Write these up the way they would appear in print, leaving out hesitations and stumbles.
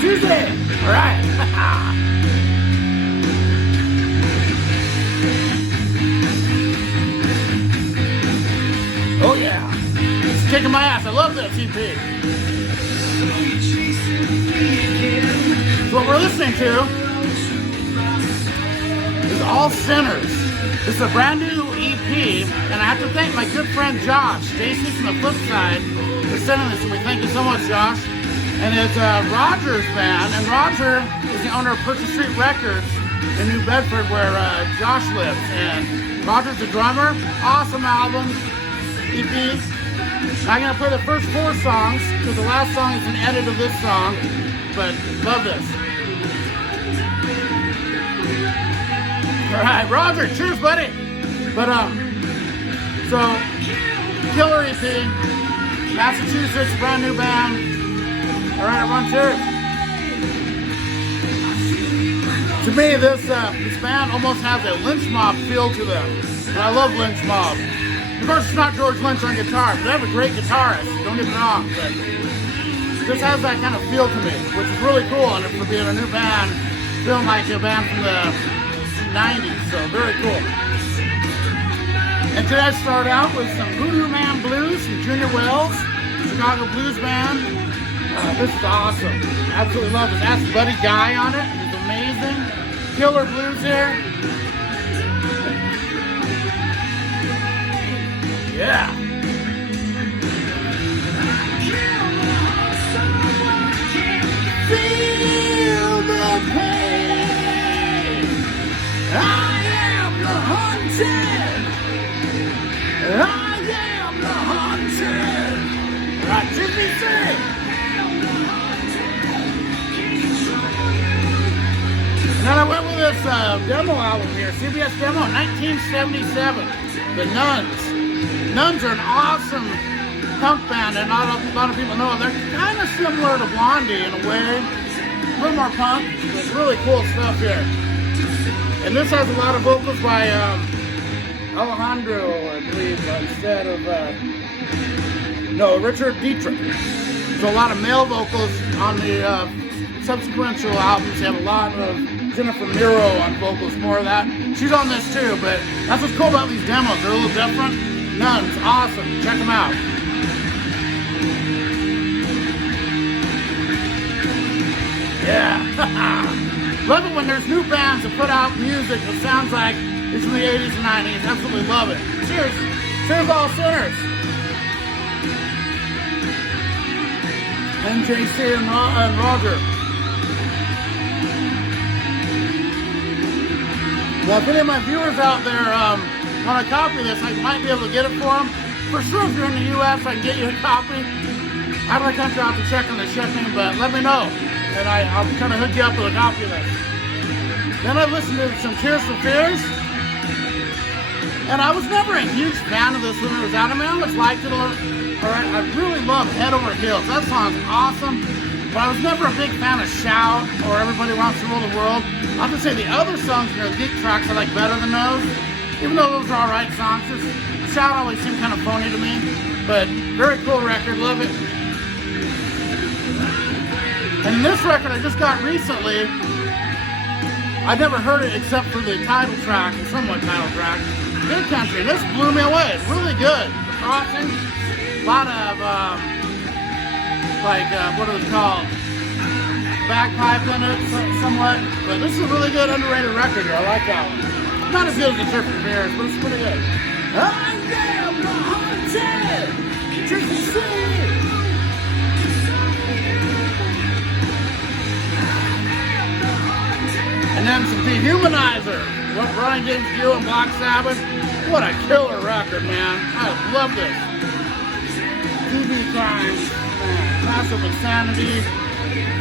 Tuesday. All right. Oh yeah. It's kicking my ass. I love that EP. So what we're listening to is All Sinners. This is a brand new EP, and I have to thank my good friend Josh, JC from the Flip Side, for sending this to me. Thank you so much, Josh. And it's Roger's band, and Roger is the owner of Purchase Street Records in New Bedford, where Josh lives. And Roger's the drummer. Awesome album, EP. I'm gonna play the first 4 songs because the last song is an edit of this song, but love this. All right, Roger, cheers, buddy. But so killer EP, Massachusetts, brand new band. All right, everyone, cheers. To me, this band almost has a Lynch Mob feel to them, and I love Lynch Mob. Of course, it's not George Lynch on guitar, but they have a great guitarist, don't get me wrong, but this has that kind of feel to me, which is really cool, and for being a new band, feeling like a band from the 90s, so very cool. And today I start out with some Voodoo Man Blues from Junior Wells, Chicago blues band. This is awesome. Absolutely love it. That's Buddy Guy on it. He's amazing. Killer blues here. Yeah. Feel the pain. I am the hunted. I am the hunted. Right, Tipsy. And then I went with this demo album here, CBS demo, 1977, The Nuns. Nuns are an awesome punk band, and not a lot of people know them. They're kind of similar to Blondie in a way, a little more punk, but really cool stuff here. And this has a lot of vocals by Alejandro, I believe, instead of, Richard Dietrich. So a lot of male vocals on the subsequent albums. They have a lot of Jennifer Miro on vocals, more of that. She's on this too, but that's what's cool about these demos. They're a little different. Nuns, awesome. Check them out. Yeah. Love it when there's new bands that put out music that sounds like it's from the 80s and 90s. Absolutely love it. Cheers. Cheers, All Sinners. NJC and Roger. Well, if any of my viewers out there want a copy of this, I might be able to get it for them. For sure, if you're in the U.S., I can get you a copy. Out of the country, I'll have to check on the shipping, but let me know, and I'll kind of hook you up with a copy of this. Then I listened to some Tears for Fears, and I was never a huge fan of this when it was out. I mean, I always liked it a little. Alright, I really love Head Over Heels. That song's awesome. But I was never a big fan of Shout or Everybody Wants to Rule the World. I have to say the other songs in the Geek tracks I like better than those. Even though those are alright songs. Shout always seemed kind of phony to me. But very cool record, love it. And this record I just got recently, I'd never heard it except for the title track, the somewhat title track. Good Country, and this blew me away. It's really good. The Crossing. A lot of, what are they called? Bagpipe in it, somewhat. But this is a really good, underrated record here. I like that one. Not as good as the Tears for Fears, but it's pretty good. I am the hunted, just to see. And then some Dehumanizer. What Ryan James Dio and Black Sabbath. What a killer record, man. I love this. TV Crimes, Massive Insanity,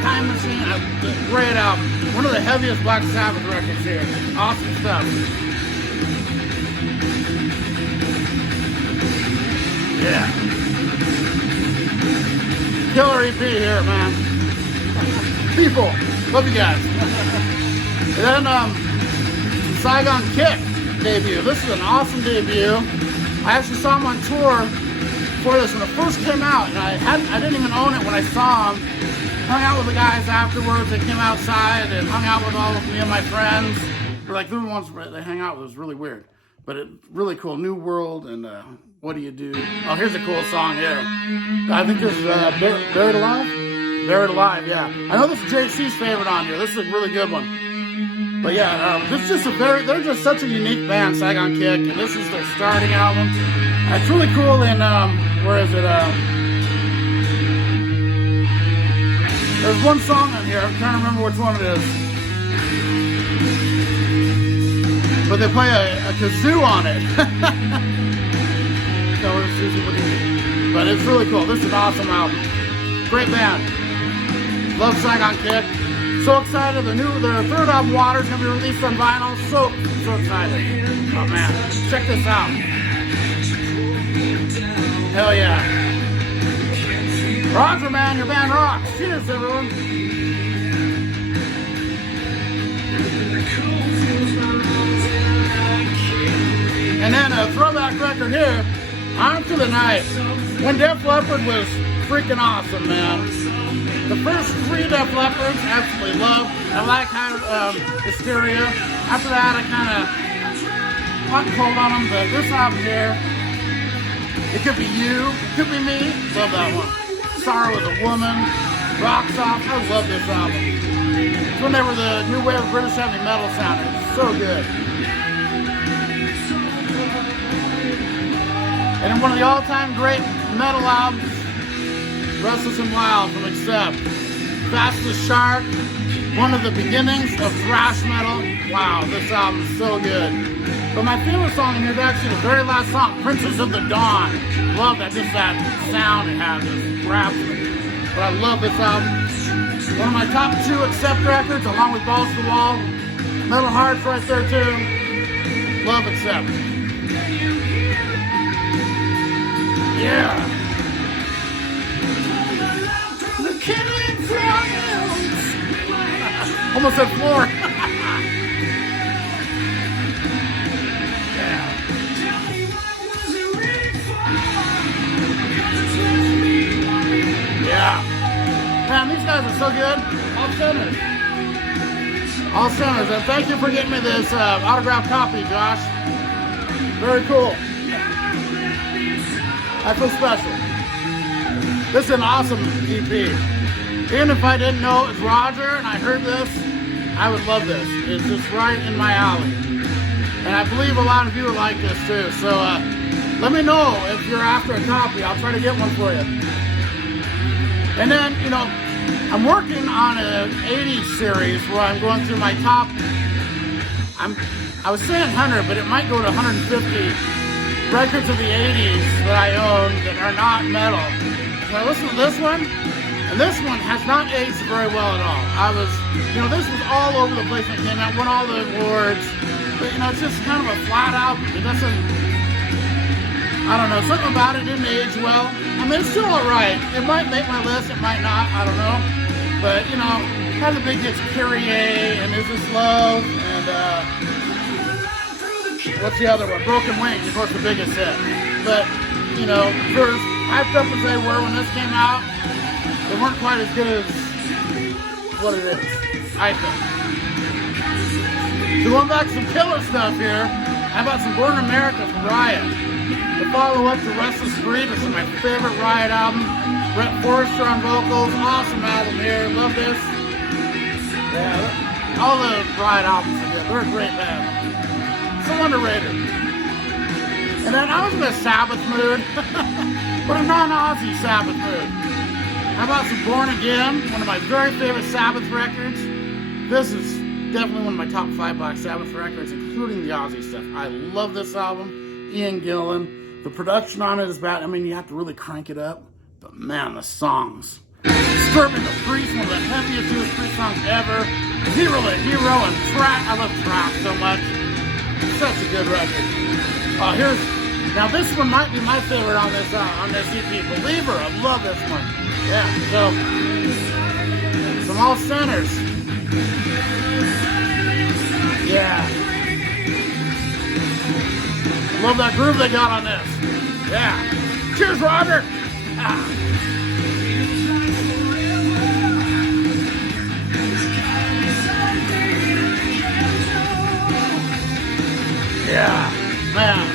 Time Machine, great album. One of the heaviest Black Sabbath records here. Awesome stuff. Yeah. Killer EP here, man. People, love you guys. And then Saigon Kick debut. This is an awesome debut. I actually saw him on tour for this when it first came out, and I didn't even own it when I saw him. Hung out with the guys afterwards. They came outside and hung out with all of me and my friends. They're like, they're the ones they hang out with. It was really weird, but it really cool. New World and What Do You Do? Oh, here's a cool song here. I think this is Buried Alive? Buried Alive, yeah. I know this is JC's favorite on here. This is a really good one. But yeah, this is just they're just such a unique band, Saigon Kick, and this is their starting album. It's really cool in, where is it? There's one song on here, I'm trying to remember which one it is. But they play a kazoo on it. But it's really cool. This is an awesome album. Great band. Love Saigon Kick. So excited. Their third album, Water, is going to be released on vinyl. So excited. Oh man, check this out. Hell yeah. Roger, man, your band rocks. Cheers, everyone. And then a throwback record here, On to the Night. When Def Leppard was freaking awesome, man. The first 3 Def Leppards, absolutely love. I like how Hysteria. After that, I kind of hot and cold on them, but this album here, it could be you, it could be me. Love that one. Sorrow is a Woman, Rocks Off. I love this album. It's when they were the new wave of British heavy metal sound. It's so good. And in one of the all-time great metal albums, Restless and Wild from Accept. Fastest Shark, one of the beginnings of thrash metal. Wow, this album is so good. But my favorite song in here is actually the very last song, Princess of the Dawn. Love that, just that sound it has, just grabs me. But I love this album. One of my top 2 Accept records, along with Balls to the Wall. Metal Hearts right there too. Love Accept. Yeah. Almost said floor. Yeah. Yeah. Man, these guys are so good. All centers. All centers. And thank you for getting me this autographed copy, Josh. Very cool. I feel special. This is an awesome EP. Even if I didn't know it was Roger and I heard this, I would love this. It's just right in my alley. And I believe a lot of you would like this too. So let me know if you're after a copy. I'll try to get one for you. And then, you know, I'm working on an 80s series where I'm going through my top, I was saying 100, but it might go to 150 records of the 80s that I own that are not metal. So I listened to this one, and this one has not aged very well at all. This was all over the place when it came out, won all the awards, but it's just kind of a flat album. It doesn't, I don't know, something about it didn't age well. I mean, it's still alright. It might make my list, it might not, I don't know. But, had the big hits, Kyrie, and Is This Love, and, what's the other one? Broken Wings, of course, the biggest hit. But, first, hyped up as they were when this came out, they weren't quite as good as what it is, I think. So going back to some killer stuff here, how about some Born in America from Riot? The follow-up to Restless Street is my favorite Riot album. Brett Forrester on vocals, awesome album here, love this. Yeah, all the Riot albums are good, they're a great band. So underrated. And then I was in a Sabbath mood, but a non-Ozzy Sabbath mood. How about some Born Again, one of my very favorite Sabbath records. This is definitely one of my top 5 Black Sabbath records, including the Ozzy stuff. I love this album. Ian Gillan. The production on it is bad. I mean, you have to really crank it up. But man, the songs. Disturbing the Priest, one of the heaviest Judas Priest songs ever. Hero the Hero and Track. I love Track so much. Such a good record. Now this one might be my favorite on this EP. Believer, I love this one. Yeah, so some all centers. Yeah. Love that groove they got on this. Yeah. Cheers, Roger. Ah. Yeah, man.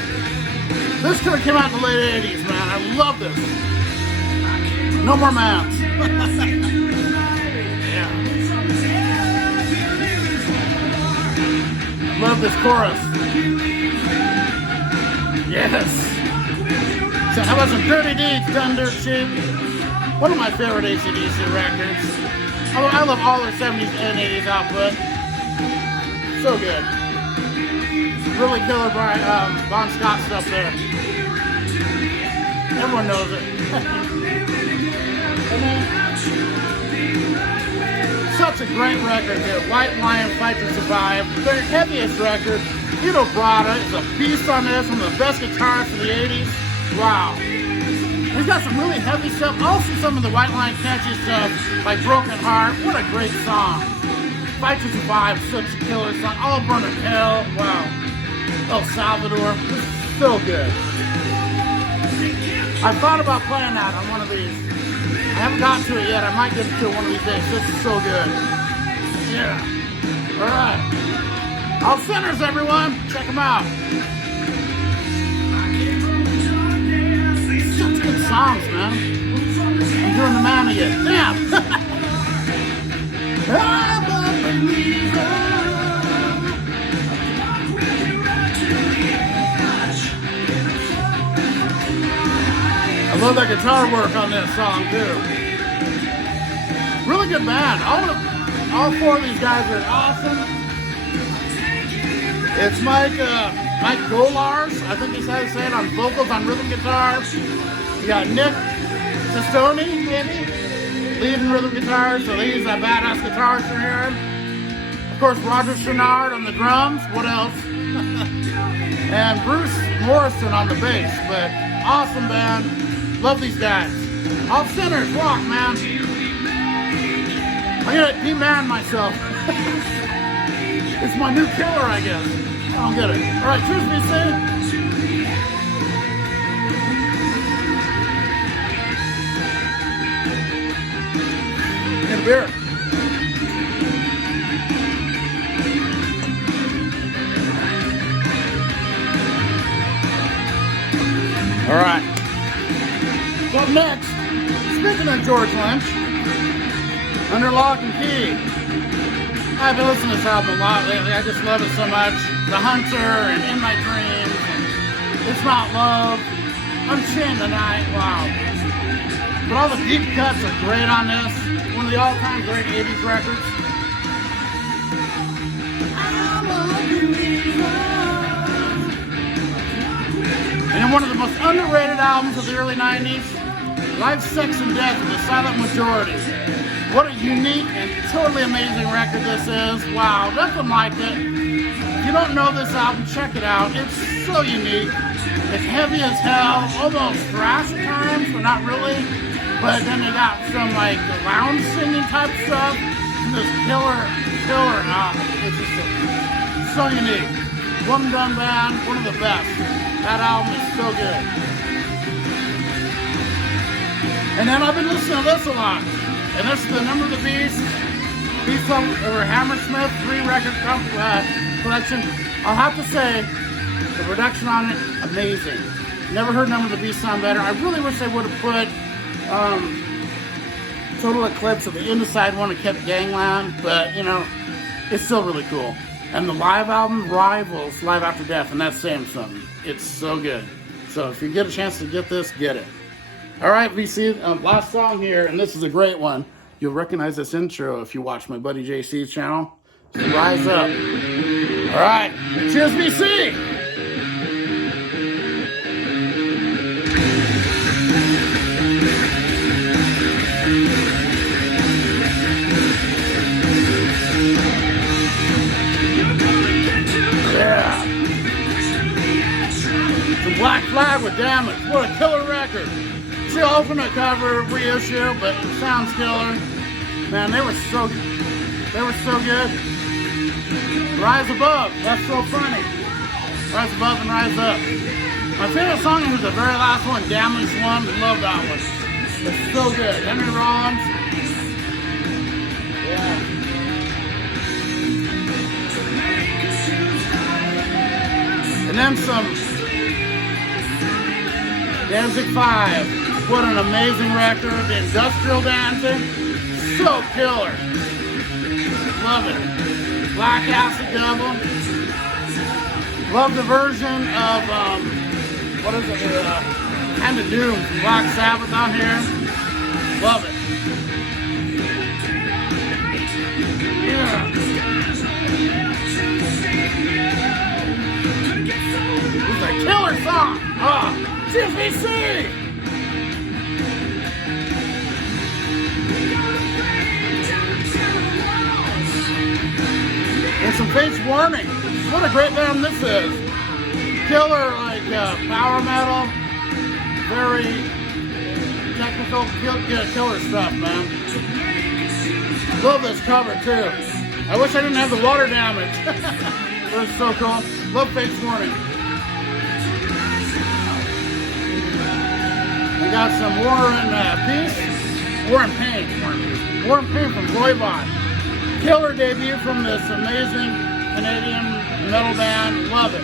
This could have come out in the late 80s, man. I love this. No more mans. Yeah. Love this chorus. Yes. So how about some Dirty Deeds, Done Dirt Cheap? One of my favorite AC/DC records. I love all their 70s and 80s output. So good. Really killer Bon Scott stuff there. Everyone knows it. Such a great record here. White Lion, Fight to Survive. Their heaviest record. Vito Bratta is a beast on this. One of the best guitarists of the 80s. Wow. He's got some really heavy stuff. Also some of the White Lion catchy stuff, like Broken Heart. What a great song. Fight to Survive, such a killer song. All Burn in Hell. Wow. El Salvador. This is so good. I thought about playing that on one of these. I haven't gotten to it yet. I might get to it one of these days. This is so good. Yeah. All right. All Sinners, everyone. Check them out. Such good songs, man. I'm doing the man again. Damn. I'm a believer. I love that guitar work on this song too. Really good band. All four of these guys are awesome. It's Mike Golars, I think he's how to say it, on vocals, on rhythm guitar. You got Nick Testoni, maybe, leading rhythm guitar, so he's a badass guitarist for here. Of course, Roger Chenard on the drums. What else? And Bruce Morrison on the bass. But awesome band. Love these guys. All Sinners, rock, man. I'm gonna de-man myself. It's my new killer, I guess. I don't get it. All right, cheers, BC. Get a beer. All right. So up next, speaking of George Lynch, Under Lock and Key. I've been listening to this album a lot lately. I just love it so much. The Hunter and In My Dreams and It's Not Love, Unchained Tonight, wow. But all the deep cuts are great on this. One of the all-time great 80s records. And one of the most underrated albums of the early 90s, Life, Sex, and Death of the Silent Majority. What a unique and totally amazing record this is. Wow, nothing like it. If you don't know this album, check it out. It's so unique. It's heavy as hell, almost thrash at times, but not really. But then they got some like lounge singing type stuff. And this killer album. It's just so unique. One done band, one of the best. That album is so good. And then I've been listening to this a lot. And this is the Number of the Beast, Beast over Hammersmith 3-record collection. I'll have to say, the production on it, amazing. Never heard Number of the Beast sound better. I really wish they would have put Total Eclipse of the Inside one and kept Gangland, but you know, it's still really cool. And the live album, Rivals, Live After Death, and that's saying something. It's so good. So if you get a chance to get this, get it. All right, VC, last song here, and this is a great one. You'll recognize this intro if you watch my buddy JC's channel. So rise up. All right, cheers, VC. Yeah. The Black Flag with Damage. What a killer record. It's the alternate cover reissue, but it sounds killer. Man, they were so good. Rise Above. That's so funny. Rise Above and Rise Up. My favorite song is the very last one, Damnly Slums. Love that one. It's so good. Henry Rollins. Yeah. And then some Danzig 5. What an amazing record. The Industrial Dancing. So killer. Love it. Black Acid Devil. Love the version of, what is it? Kind of Doom from Black Sabbath on here. Love it. Yeah. This is a killer song. GVC. And some Fates Warning. What a great band this is. Killer, like power metal. Very technical, killer stuff, man. Love this cover too. I wish I didn't have the water damage. It was so cool. Love Fates Warning. We got some War and Peace. War and Pain. War and Pain from Voivod. Killer debut from this amazing Canadian metal band. Love it.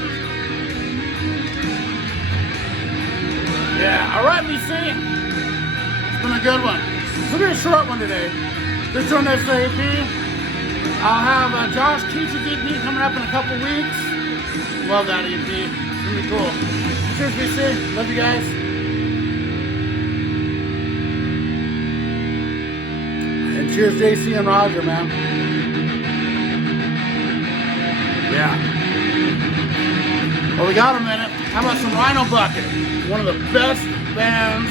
Yeah, alright, BC. It's been a good one. It's going to be a short one today. This one is the EP. I'll have Josh Keach's EP coming up in a couple weeks. Love that EP. It's going to be cool. Cheers, BC. Love you guys. And cheers, JC and Roger, man. Yeah. Well, we got a minute. How about some Rhino Bucket? One of the best bands,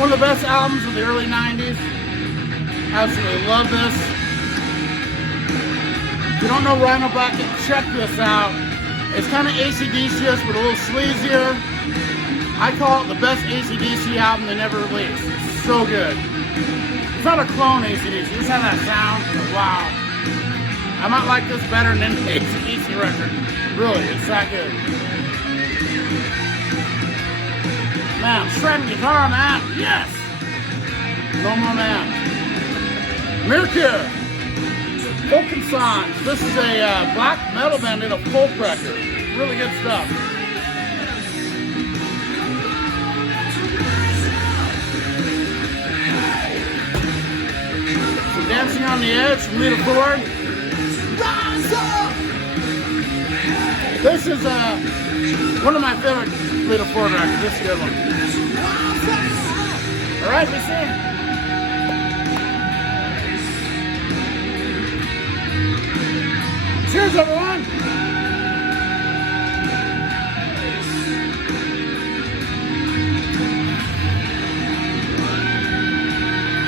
one of the best albums of the early 90s. Absolutely love this. If you don't know Rhino Bucket, check this out. It's kind of AC/DC-ish, but a little sleazier. I call it the best AC/DC album they never released. It's so good. It's not a clone AC/DC, just have that sound. Wow. I might like this better than the AC/DC record. Really, it's that good. Man, shredding guitar, man. Yes. No more man. Mercure. Folk and Songs. This is a black metal band in a folk record. Really good stuff. So Dancing on the Edge from Lita Ford. Rise up! This is one of my favorite Lita Ford records. This is a good one. All right, we see. Cheers, everyone.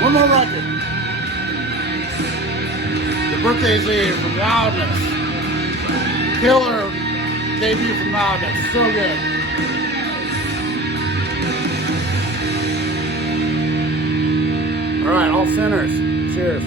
One more record. The Birthday's Eve from Loudness. Killer debut from Loudness. So good. All right, all sinners. Cheers.